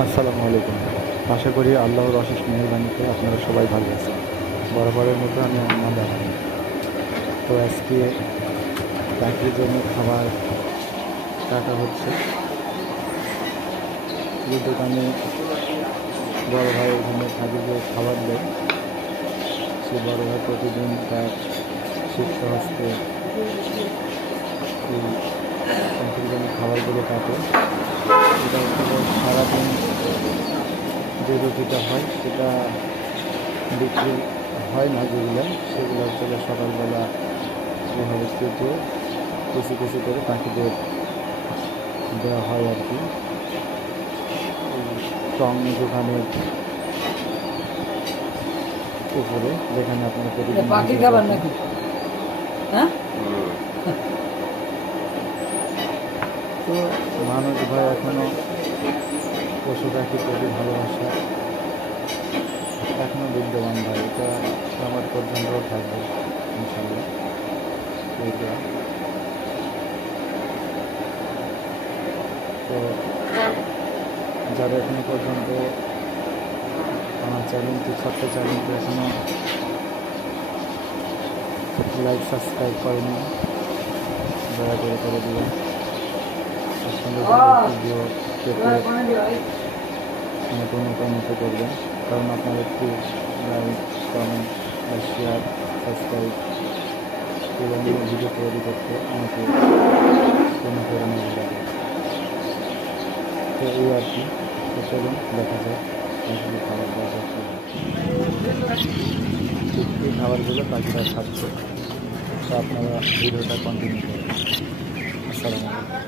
আসসালামু আলাইকুম। আশা করি আল্লাহর অশেষ মেহেরবানিতে আপনারা সবাই ভালো আছেন। বরাবরের মতো আমি মোহাম্মদ আহমেদ। তো আজকে পাখির জন্য খাবার কাটা হচ্ছে। যে দোকানে বড় ভাই ওখানে পাখিকে খাবার দেয়, সে বড় ভাই প্রতিদিন তার সিক্ত হস্তে এই পাখির জন্য খাবারগুলো কাটে। এটা হচ্ছে সারাদিন যে রুটিটা হয় সেটা বিক্রি হয় না, সেগুলো হচ্ছে সকালবেলা এভাবে কেটে কুচি কুচি করে পাখিদের দেওয়া হয় আর কি। টং দোকানের উপরে যেখানে আপনারা প্রতিদিন পাখি খাবার নাকি? হ্যাঁ, তো মানুষ ভাই এখনো পশু পাখির প্রতি ভালোবাসা এখনো বিদ্যমান ভাই, এটা আমার পর্যন্তও থাকবে ইনশাল্লাহ। এইটা তো যারা এখনো পর্যন্ত আমার চ্যানেলটি ছোট্ট চ্যানেলটি এখনো লাইক সাবস্ক্রাইব করেনি, দয়া করে করে দিবেন। সুন্দর সুন্দর ভিডিও পেতে নতুন উন্নত করবেন, কারণ আপনার একটি লাইক, কমেন্ট আর শেয়ার, সাবস্ক্রাইব এবং ভিডিও তৈরি করতে আমাকে অনুপ্রেরণা যোগাবে। তো এই আর কি, তো চলুন দেখা যায় আসলে খাবার দাবার ঠিক এই খাবারগুলো পাখিরা খাচ্ছে। তো আপনারা ভিডিওটা কন্টিনিউ করুন। আসসালামু আলাইকুম।